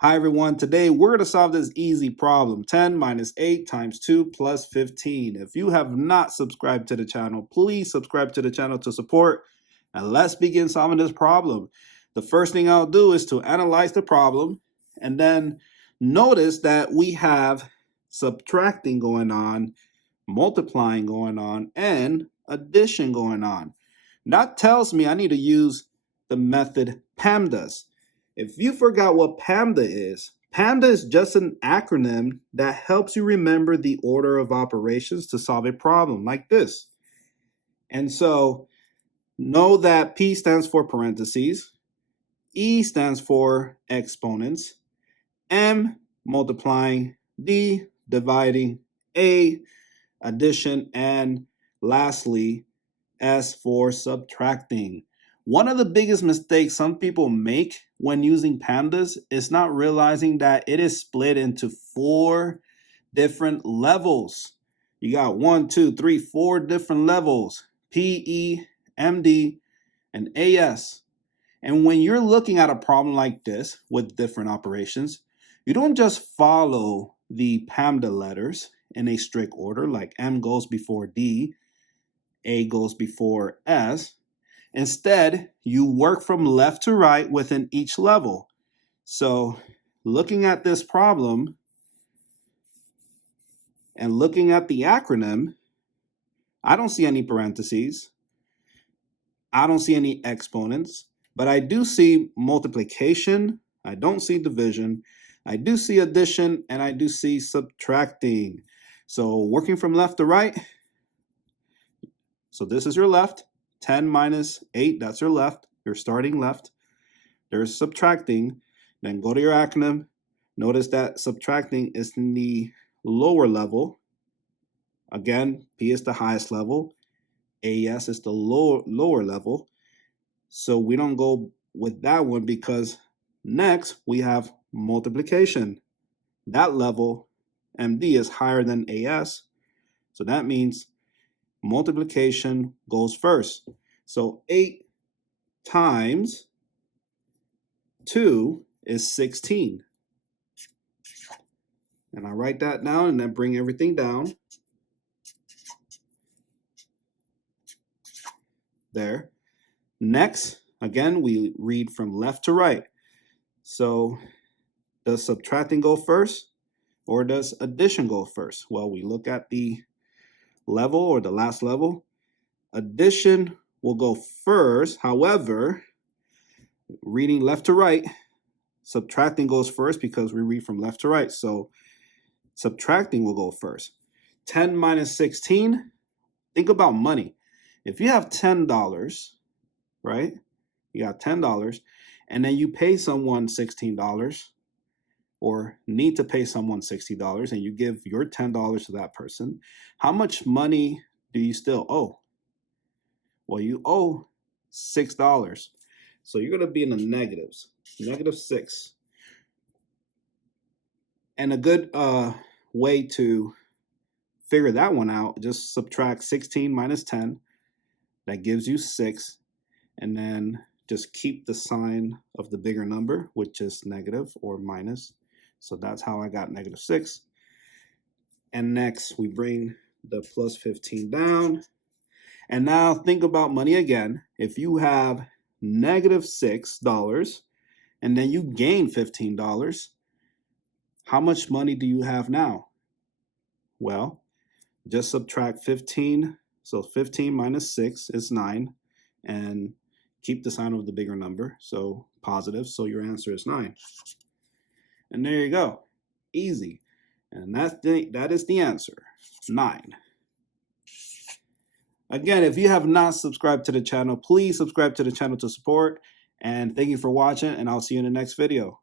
Hi everyone, today we're going to solve this easy problem, 10 minus 8 times 2 plus 15. If you have not subscribed to the channel, please subscribe to the channel to support, and let's begin solving this problem. The first thing I'll do is to analyze the problem, and then notice that we have subtracting going on, multiplying going on, and addition going on. That tells me I need to use the method PEMDAS. If you forgot what PEMDA is just an acronym that helps you remember the order of operations to solve a problem like this. And so know that P stands for parentheses, E stands for exponents, M multiplying, D dividing, A addition, and lastly S for subtracting. One of the biggest mistakes some people make when using PEMDAS is not realizing that it is split into 4 different levels. You got 1, 2, 3, 4 different levels: PE, MD, and AS. And when you're looking at a problem like this with different operations, you don't just follow the PEMDA letters in a strict order, like M goes before D, A goes before S. Instead, you work from left to right within each level. So looking at this problem and looking at the acronym, I don't see any parentheses. I don't see any exponents, but I do see multiplication. I don't see division. I do see addition, and I do see subtracting. So working from left to right, so this is your left. 10 minus 8, that's your left, your starting left. There's subtracting, then go to your acronym. Notice that subtracting is in the lower level. Again, P is the highest level, AS is the lower level. So we don't go with that one because next we have multiplication. That level, MD, is higher than AS. So that means multiplication goes first. So 8 times 2 is 16. And I write that down and then bring everything down. There. Next, again, we read from left to right. So does subtracting go first or does addition go first? Well, we look at the level or the last level. Addition will go first. However, reading left to right, subtracting goes first because we read from left to right. So subtracting will go first. 10 minus 16, think about money. If you have $10, right? You got $10 and then you pay someone $16 or need to pay someone $60 and you give your $10 to that person, how much money do you still owe? Well, you owe $6. So you're going to be in the negatives, -6. And a good way to figure that one out, just subtract 16 minus 10. That gives you 6. And then just keep the sign of the bigger number, which is negative or minus. So that's how I got -6. And next we bring the plus 15 down. And now think about money again. If you have -$6 and then you gain $15, how much money do you have now? Well, just subtract 15. So 15 minus 6 is 9. And keep the sign of the bigger number, so positive. So your answer is 9. And there you go. Easy. And that is the answer, 9. Again, if you have not subscribed to the channel, please subscribe to the channel to support. And thank you for watching, and I'll see you in the next video.